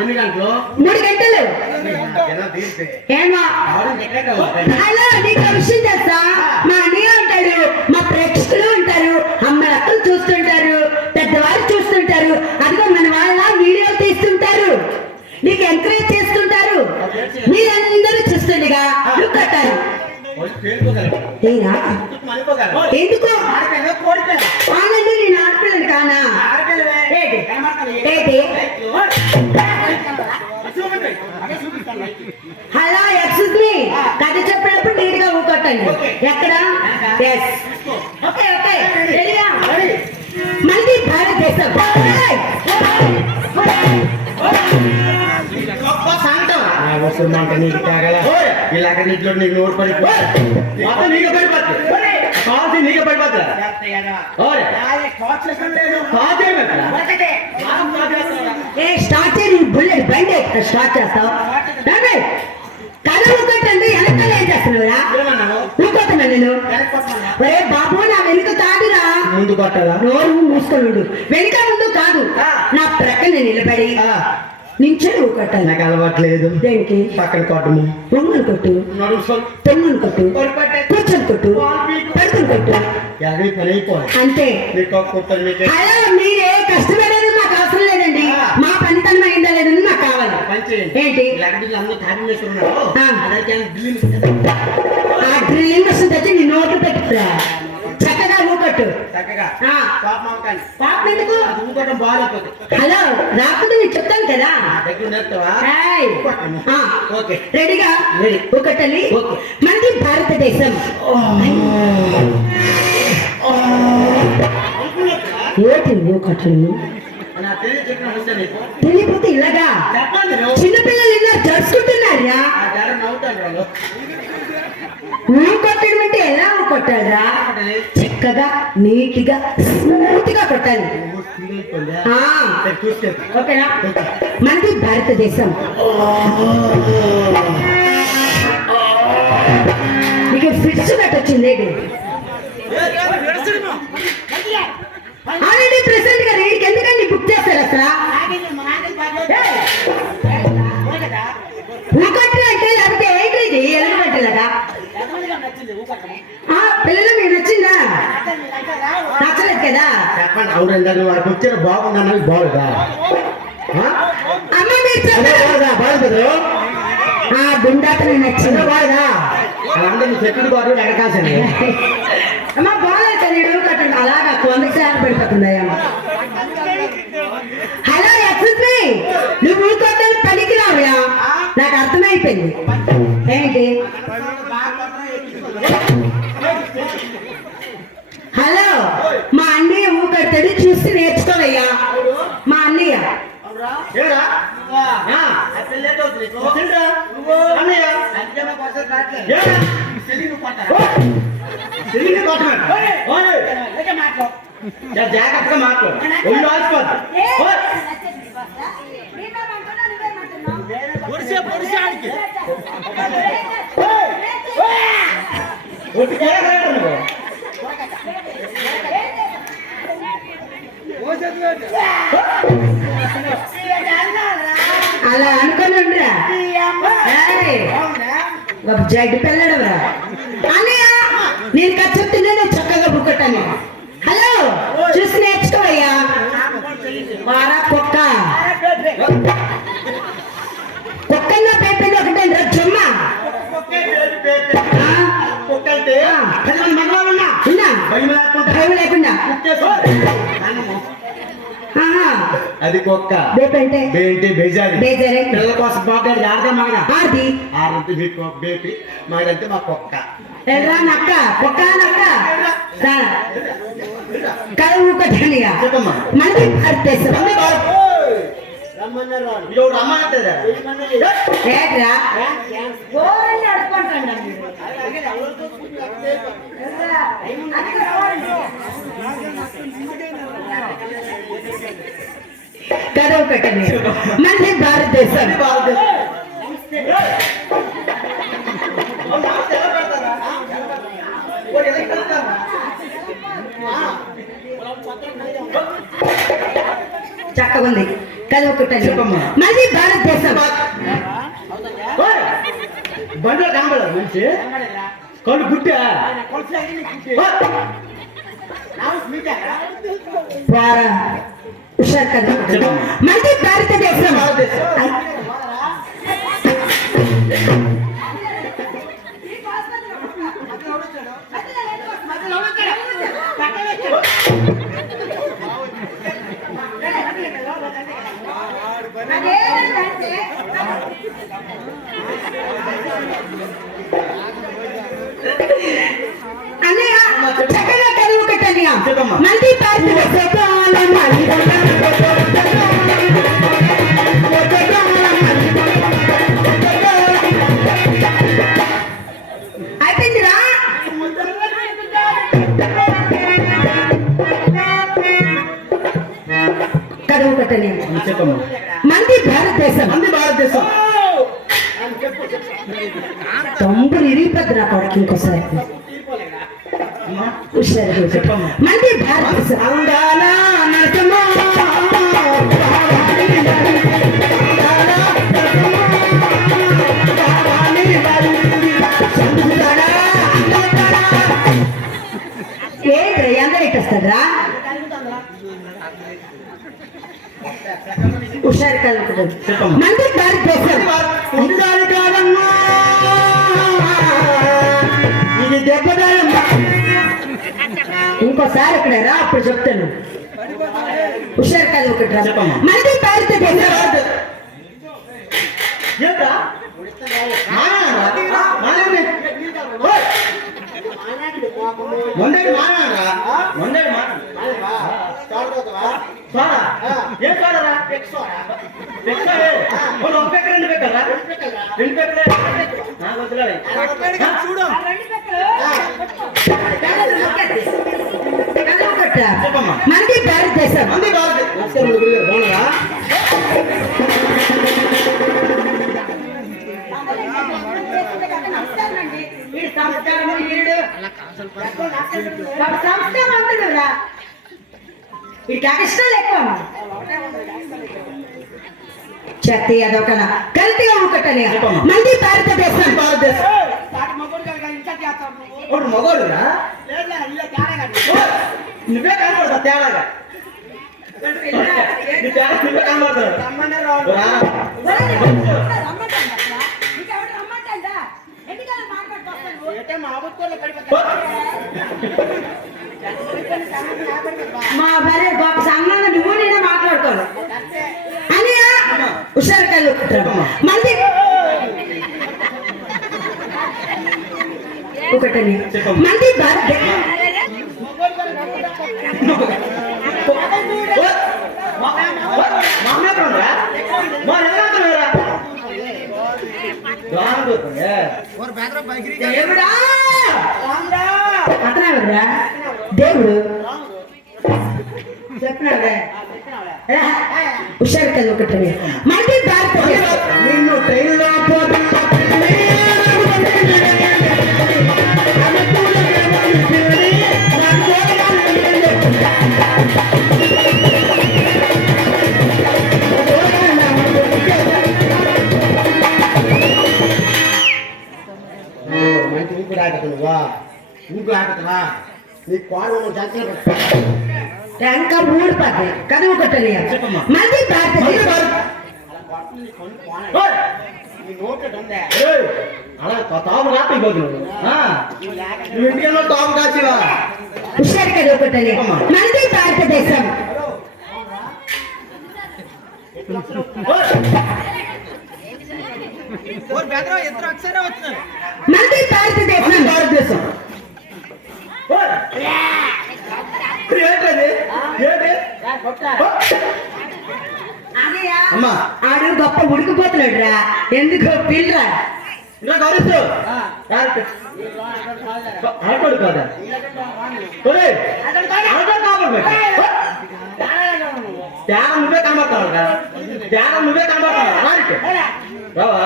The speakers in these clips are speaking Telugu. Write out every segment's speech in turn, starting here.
ఎన్ని గంటలు? మూడు గంటలు. హలో నీకు విషయం తెలుసా? మా అన్నయ్య ఉంటాడు మా ప్రేక్షకులు ఉంటారు అమ్మ అక్కలు చూస్తుంటారు పెద్దవాళ్ళు చూస్తుంటారు అదిగో మన వాళ్ళ వీడియో తీస్తుంటారు. నీకు ఎంకరేజ్ చేస్తుంటారు. మీరందరూ చూస్తుండగా నువ్వు కట్టారు ఎందుకు? కానా? ఏంటి? హలో ఎక్స్క్యూజ్ మీ కథ చెప్పినప్పుడు నీట్గా ఊకొట్టండి ఎక్కడ? ఎస్ ఓకే ఓకే రెడీగా మళ్ళీ భారతదేశం. ఇలాగ నీటిలో నీకు నోరు పడిపో మొత్తం నీకు పడిపోతుంది. కాల్సి నీకు పడిపోతుందా ఓయ్ కాల్ చేయమంటారా ఏ స్టార్ట్ బండి ఎక్కడ స్టార్ట్ చేస్తావు? రండి. కథ ఊకొట్టండి వెనకాల ఏం చేస్తున్నావురా నేను? ఒరే బాబు నా వెనుక కాదురా ముందు కొట్టాలా? నోరు మూసుకొని ఉండు. వెనుక ముందు కాదు. నా ప్రక్కన నిలబడి నించొని ఊకొట్టాలి నాకు అలవాట్లేదు. దేనికి? పక్కన కొట్టము. పొంగులు కొట్టు. పెన్నులు కొట్టు. కూర్చొని కొట్టు. పడుకుని కొట్టు. అంతే. హలో మీరే కష్టపడేది పని చేయండి ఏంటి అందరూ ఆ. మిషన్ తెచ్చి నీ నోట్లు పెట్టుకురా చక్కగా ఊకొట్టు. చక్కగా. ఆ. పాపం అవ్వకండి. పాపం ఎందుకు? అది ఊరుకోవడం బాగాలేకపోతే. హలో రాకుండా నేను చెప్తాను కదా. దగ్గర నేర్తావా. ఓకే. రెడీగా? రెడీ. మనది భారతదేశం. ఏంటి తెలియపోతే ఇలాగా. చిన్నపిల్లలు ఇలా జరుచుకుంటున్నారా ఆ జడ నవ్వుతాడు వాళ్ళు నువ్వు కొట్టడం అంటే ఎలా కొట్టాలరా చక్కగా నీట్గా స్మూత్గా కొట్టాలి ఓకేనా మనది భారతదేశం నీకు ఫిట్స్ పెట్టొచ్చింది ఆల్రెడీ ప్రెసెంట్గా రేడికి ఎందుకండి బుక్ చేస్తారు అసలు కదా చెప్పండి అవునందా నువ్వు వాడికి వచ్చిన బాగుందన్నది బాగుందా? అమ్మ బాగుందా? బాగుంది ఆ నచ్చింది. బాగుందా? నువ్వు చెట్టుడు బాగు అమ్మ బాగాలేదు కట్టండి అలాగా వంద సార్లు పడిపోతుందయ్యా హలో ఎక్స్క్యూజ్ మీ? నువ్వు ఊరుకోవడానికి పనికి రావుయా నాకు అర్థమైపోయింది. ఏంటి? వచ్చిండ్రా? అన్నయ్య. ఏరా? ఓ! తిరిగి కొట్టమంట. ఓయ్! జర జాగ్రత్తగా మాట్లాడు ఒళ్ళు ఆసిపోద్ది. ఓయ్! ఒట్టి కేకరాడు నువ్వు. అలా అనుకుని ఉండరా ఏయ్, ఒక జడ్డు పిల్లడవరా? అన్నయ్య నేను నువ్వు చక్కగా బుక్కటాను హలో చూసి నేర్చుకోవయ్యా. వారా కుక్క కుక్కన్న పేపర్లు ఒకటే జమ్మ. మగవాళ్ళు ఉన్నా. ఉన్నా? భయం లేకుండా. అది కుక్క. బేపంటే. బేంటి బేజారి. బేజారే. పిల్లల కోసం బాగాడు ఆడదా మగడా ఆది ఆరంటే మీకు బేటి మాదంటే మా కుక్క. ఎర్రా నక్క కుక్క నక్క. భారతదేశం? ఏట్రా? గోరంగా కరువు పెట్టండి మనది భారతదేశం? చక్కగా ఉంది చదువుకుంటాను చెప్పమ్మా. మళ్ళీ భారతదేశం! బండిలో కనబడదు మనిషి కళ్ళు గుట్టా వారా మంది భారతదేశం ఉండాలి కాదమ్మా. ఇది దెబ్బదాయమ్మా ఇంకోసారి ఇక్కడ రా అప్పుడు చెప్తాను. హుషారు మొండేది మానా మొండేది మానా సోడా ఏం సోడారా పెక్కరే ఒక పెక్క రెండు పెక్కరా రెండు పెక్కలే నాకు వదిలేదు చూడు. కలుగుకుంటా చెప్పమ్మా. మంది భారతదేశం మంది భారత సంస్థ ఇట్లా ఇష్టాలు ఎక్కువ చెత్త అదొక కల్తీగా ఒకటని. మంది భారతదేశం భారతదేశం ఒకడు మగోడురా? నువ్వే కనపడతా తేడాగా. నువ్వే కనపడతావు రా. మా భార్య గొప్ప సంఘంగా నువ్వు నేనే మాట్లాడుకోను. అని హుషారు కలుగుతారు మంది ఒకటని. చెప్పమ్మా. మంది భారతదేశం ఓ! మా మా అమ్మ ఎక్కడ ఉందిరా? దేవుడా చెప్పినాడే హుషారు కదా ఒకటి మంది భారతదేశం నిన్ను ట్రైన్లో నీ కోడలు జంకలు ఇంకా ఊడిపోద్ది కదా ఒకటి చెప్పమ్మా. మంది భారతదేశం ఓయ్! నీ నోట్లో ఉందే ఏయ్! అలా తాము రాత్రి పోతున్నావు నువ్వు ఇంటికి వెళ్ళి తాము కాచివా హుషారు కదా ఒకటి చెప్పమ్మా. అమ్మా ఆడు గొప్ప ఉడికిపోతున్నాడు రా ఎందుకు పిల్లరా ఇంకా గౌరవిస్తూ ఆడతాడు కాదా. ధ్యానం నువ్వే కనబడతావు ధ్యానం నువ్వే కనబడతావు రావా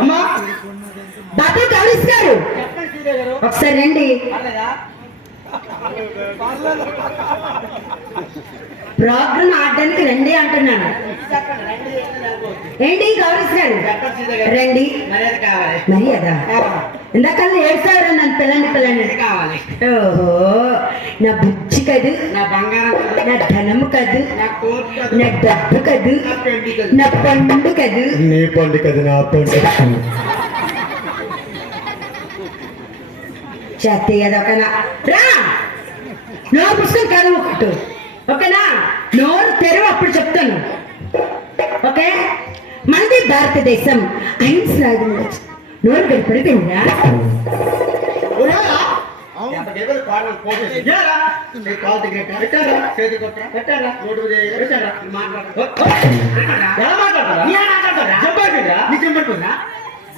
అమ్మా. బాబు గమనిస్తారు ఒకసారి రండి. ప్రోగ్రామ్ ఆడడానికి రండి అంటున్నాను. ఏంటి గౌరీష్ గారు? రండి. మర్యాద. ఇందాక మర్యాద ఏడ్చారు నన్ను పిల్లని పిల్లని కావాలి ఓహో నా బుజ్జి కదు నా బంగారం నా ధనము కదు నా డబ్బు కదు నా పండు కదు. నీ పండు కదు నా పండు కదా చేస్తే అదొకనా రా! నోరు పుస్తకం కాదు ఒకటి. ఓకేనా నోరు తెరవు అప్పుడు చెప్తాను. ఓకే? మనది భారతదేశం. రాజ్యం వచ్చి నోరు. ఎలా మాట్లాడతారా?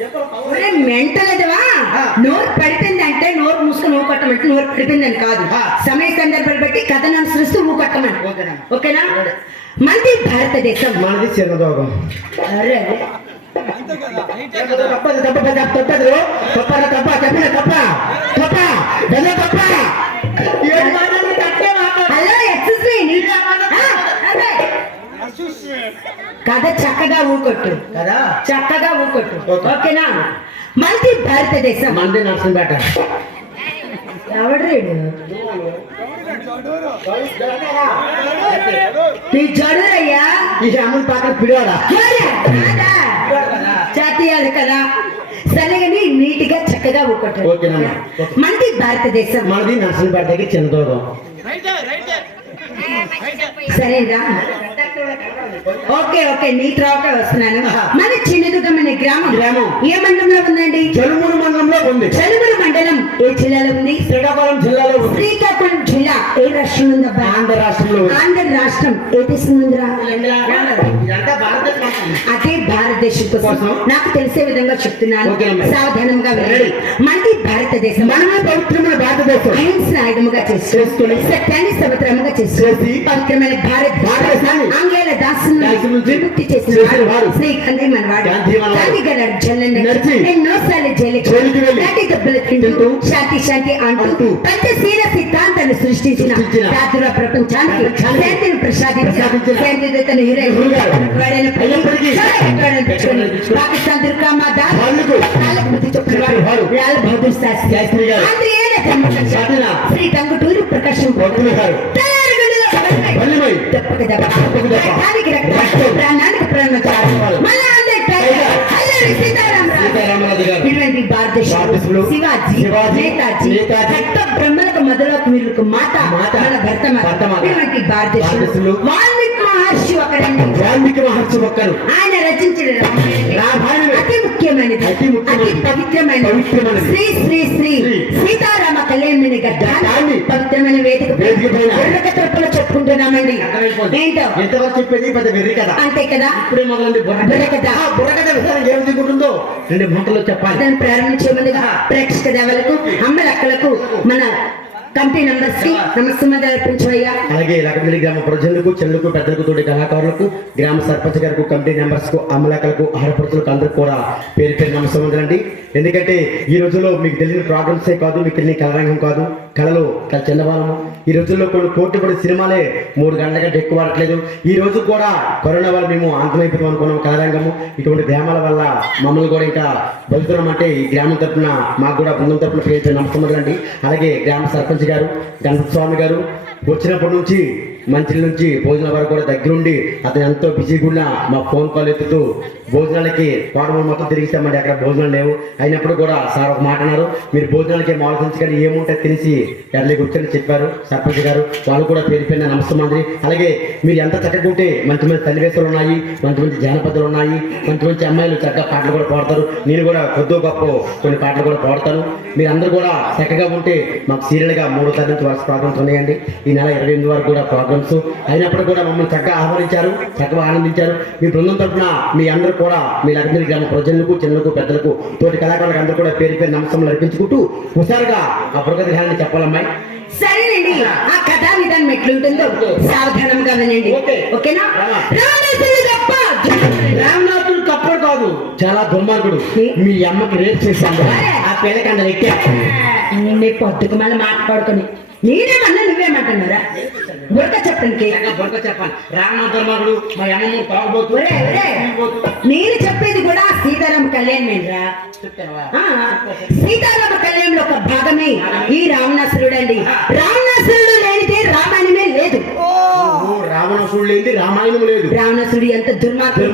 నీ ఎలా మాట్లాడతారా? చెప్పాడురా? నీ చెంపడుతుందా? చెప్పు, పౌరు. ఒరే మెంటల్ అదవా ఆ. నోరు పడిపోయింది అంటే నోరు మూసుకొని ఊ కొట్టమంటే నోరు పడిపోయిందని కాదు. సమయ సందర్భాలు బట్టి కథను అనుసరిస్తూ ఊ కొట్టమని ఓకేనా? ఓకేనా ఓకే. మనది భారతదేశం మనది చిన్నదోగం అరే తప్పదు తప్పదు తప్పదు తప్పదు తప్ప చెప్పిన తప్ప తప్ప పెద్ద తప్ప. హలో ఎక్సెస్ కథ చక్కగా ఊకొట్టు. కదా? చక్కగా ఊకొట్టు. ఓకే. ఓకేనా? మనది భారతదేశం మనది నర్సంపేట ఎవడ్రీడు నీ జడురయ్యా ఈ అమ్ముల పక్కన పిడివాడా జాతీయాలు కదా. సరిగని నీటిగా చక్కగా ఊకొట్టు. ఓకేనమ్మా. ఓకే. మనది భారతదేశం మనది నర్సంపేట దగ్గర చిన్నదోగం సరేనా ఓకే ఓకే నీ తర్వాత వస్తున్నాను. మన చిన్నదుగమైన గ్రామం గ్రామం. ఏ మండలంలో ఉందండి? చెలుమూరు మండలంలో ఉంది. చలుగురు మండలం ఏ జిల్లాలో ఉంది? శ్రీకాకుళం జిల్లాలో ఉంది. శ్రీకాకుళం జిల్లా ఏ రాష్ట్రం ఉందబ్బా ఆంధ్ర రాష్ట్రంలో ఉంది. ఆంధ్ర రాష్ట్రం ఏ దేశం ఉందిరా? అంటుంది. అదే భారతదేశం కోసం. నాకు తెలిసే విధంగా చెప్తున్నాను. సావధానంగా రెడీ. మనది భారతదేశం మనమే పవిత్రమైన భారతదేశం అహింస ఆయుధముగా చేసుకుని సత్యాన్ని సముద్రముగా చేసుకుని చేసి పవిత్రమైన భారత భారతదేశాన్ని ఆంగ్లేయుల దాసు దాస్యం నుంచి విముక్తి చేసిన. శ్రీ గాంధీ మనవాడు గాంధీ మనవాడు. గాంధీ గారు జల్లని నడిచి ఎన్నోసార్లు జైలుకి జైలుకి వెళ్ళి లాఠీ దెబ్బలు తింటూ శాంతి శాంతి అంటూ పంచశీల సిద్ధాంతాన్ని సృష్టించిన ప్రపంచానికి శాంతిని ప్రసాదించిన అయినప్పటికీ వాడని పెట్టుకొని పాకిస్తాన్ శాస్త్రి. శాస్త్రి గారు. శ్రీ టంగుటూరి ప్రకాశం. గారు. రక్తానికి రక్తం. ప్రాణానికి. వాడు. మళ్ళా. ఇటువంటి భారతదేశంలో శివాజీ. నేతాజీ. రక్త బ్రహ్మలకు మొదలకు వీళ్ళకు మాత. మాత, భర్త మాత. ఇటువంటి భారతదేశంలో వాల్మీకి మహర్షి ఒకరండి వాల్మీకి మహర్షి ఒక్కరు. ఆయన రచించిన రామాయణమే. అతి ముఖ్యమైనది. అతి పవిత్రమైనది. శ్రీ శ్రీ శ్రీ. సీతారామ కళ్యాణమైన గడ్డాన్ని పవిత్రమైన వేదిక ఎర్రక తరపున చెప్పుకుంటున్నామండి. ఏంటో? ఎంతవరకు చెప్పేది? పెద్ద వెర్రి కదా. అంతే కదా? ఇప్పుడే మొదలండి. బుర్ర బుర్ర విధానం ఏం దిగుంటుందో రెండు చెప్పాలి. దాన్ని ప్రారంభించే ముందుగా ప్రేక్షక దేవలకు అమ్మలక్కలకు మన కమిటీ నంబర్స్కి నమస్కారం అర్పించవయ్యా అలాగే లక్కపల్లి గ్రామ ప్రజలకు చెల్లుకు పెద్దలకు తోటి కళాకారులకు గ్రామ సర్పంచ్ గారికి కమిటీ మెంబర్స్కు అమలాకలకు ఆహారపడుతులకు అందరికి కూడా పేరు పేరు నమస్కారం అండి. ఎందుకంటే ఈ రోజుల్లో మీకు తెలియని ప్రాబ్లమ్సే కాదు మీకు తెలియని కళారంగం కాదు. కళలు కళ చిన్నవాళ్ళము ఈ రోజుల్లో కొన్ని కోటి పడి సినిమాలే మూడు గంటల కంటే ఎక్కువ ఆడట్లేదు ఈ రోజు కూడా కరోనా వల్ల మేము అంతమైపోతాం అనుకున్నాం కళారంగము. ఇటువంటి గ్రామాల వల్ల మమ్మల్ని కూడా ఇంకా బతుకుతున్నాం అంటే ఈ గ్రామం తరపున మాకు కూడా బృందం తరపున పేరు నమస్కారం అలాగే గ్రామ సర్పంచ్ గారు గణపతి స్వామి గారు వచ్చినప్పటి నుంచి మంచి నుంచి భోజనం వరకు కూడా దగ్గరుండి అతను ఎంతో బిజీగా ఉన్న మా ఫోన్ కాల్ ఎత్తుతూ భోజనాలకి కోడమూరు మొత్తం తిరిగిస్తామండి. అక్కడ భోజనాలు లేవు. అయినప్పుడు కూడా సార్ ఒక మాట అన్నారు. మీరు భోజనాలకి ఏం ఆలోచించగానే ఏముంటే తెలిసి ఎర్లీ కూర్చొని చెప్పారు సర్పంచ్ గారు. వాళ్ళు కూడా పేరుపైన పేరున నమస్తమంది అలాగే మీరు ఎంత చక్కగా ఉంటే మంచి మంచి సన్నివేశాలు ఉన్నాయి. మంచి మంచి జానపదాలు ఉన్నాయి. మంచి మంచి అమ్మాయిలు చక్కగా పాటలు కూడా పాడతారు. నేను కూడా కొద్దో గొప్ప కొన్ని పాటలు కూడా పాడతాను. మీరందరూ కూడా చక్కగా ఉంటే మాకు సీరియల్గా మూడో తారీఖు వరకు వరుస ప్రోగ్రామ్స్ ఉన్నాయండి. ఈ నెల ఇరవై ఎనిమిది వరకు కూడా ప్రోగ్రామ్స్ అయినప్పుడు కూడా మమ్మల్ని చక్కగా ఆహ్వానించారు చక్కగా ఆనందించారు. మీ బృందం తరఫున మీ అందరూ కూడా మీ లగ్న గ్రామ ప్రజలకు చిన్నలకు పెద్దలకు తోటి కళాకారులకు అందరూ కూడా పేరు పేరు నమస్కారం అర్పించుకుంటూ హుషారుగా ఆ బుర్రకథ ధ్యానాన్ని చెప్పాలమ్మాయి. సరేనండి. ఆ కథా విధానం ఎట్లుంటుందో సావధానంగా వినండి. ఓకే. ఓకేనా? రామనాథుడు కప్పుడు కాదు. చాలా దుర్మార్గుడు. మీ అమ్మకి రేప్ చేశాను ఆ పిల్లకండ ఎక్కా పొద్దుకు మళ్ళీ మాట్లాడుకొని నేనేమన్నా నువ్వేమంటున్నారా బురక చెప్పడానికి బొరక చెప్పాలి రావణ దుర్మార్గుడు మా అమ్మమ్మ నేను చెప్పేది కూడా సీతారామ కళ్యాణమేంట్రా ఆ, సీతారామ కళ్యాణంలో ఒక భాగమే ఈ రావణాసురుడు అండి రావణాసురుడు లేనిదే రామాయణమే లేదు రావణసుడు లేని రామాయణం లేదు రావణాసురుడు ఎంత దుర్మార్గుడు